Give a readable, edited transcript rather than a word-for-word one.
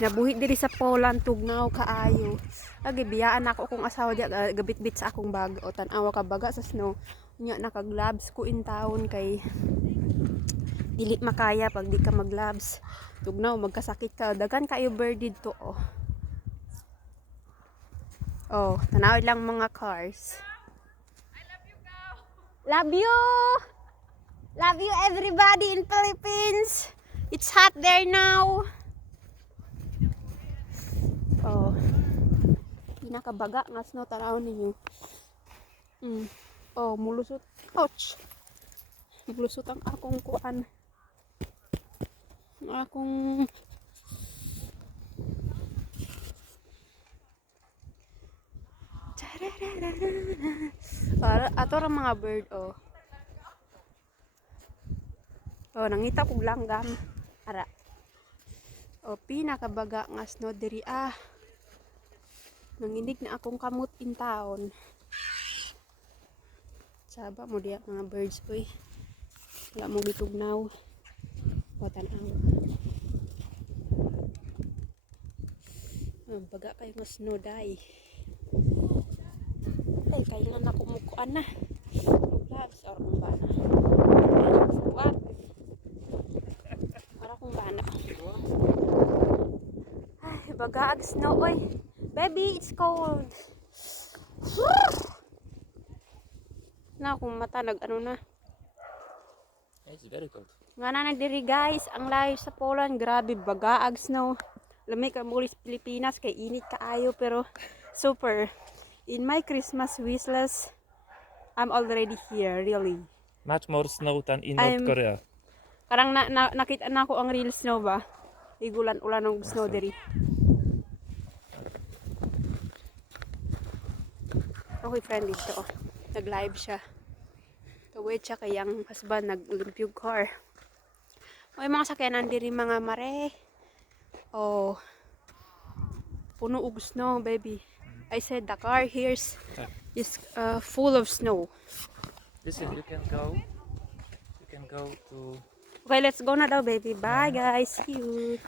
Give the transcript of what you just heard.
Nabuhi diri sa Poland tugnaw kaayo. Lagi biyaan ako kung asawa diya gabit-bit sa akong bag o tan-awa ka baga sa snow. Nya naka-gloves ko in town kay dili makaya pag di ka mag-gloves. Tugnaw magkasakit ka. Dagan kayo bird dito oh. Oh, tanawid lang mga cars. Love you. Love you everybody in Philippines. It's hot there now. Oh. Pinakabaga nga snow tanaw ninyo. Oh, mulusot. Ouch. Mulusot ang akong kuan. Akong ato ra mga bird oh. Oh, nangita kog langgam. Ara. Oh, pinakabaga nga snow diri ah. Nanginig na akong kamot in town. Saba mo diya mga birds boy. Wala mo bitugnaw. O tanaw. Baga kayo nga snow day. Ay, kailan ako mukuan na. Gloves or kung bana. What? Para kung bana. Ay, baga ag snow oy. Baby, it's cold. Na kung mata nag ano na. It's very cold. Nga na nagdiri guys, ang layo sa Poland, grabe bagaag snow. Lamig ka muli sa Pilipinas kay init kaayo pero super. In my Christmas wishlist, I'm already here, really. Much more snow than in North Korea. Karang nakita na ko ang real snow ba? Igulan-ulan ng snow diri. Okay, friend dito. Nag-live siya. Tawid siya kay ang husband nag-limpyog car. May mga sakyanan diri mga mare. Oh. Puno og snow, baby. I said the car here is full of snow. Listen, you can go. You can go to. Okay, let's go na daw, baby. Bye, guys. See you.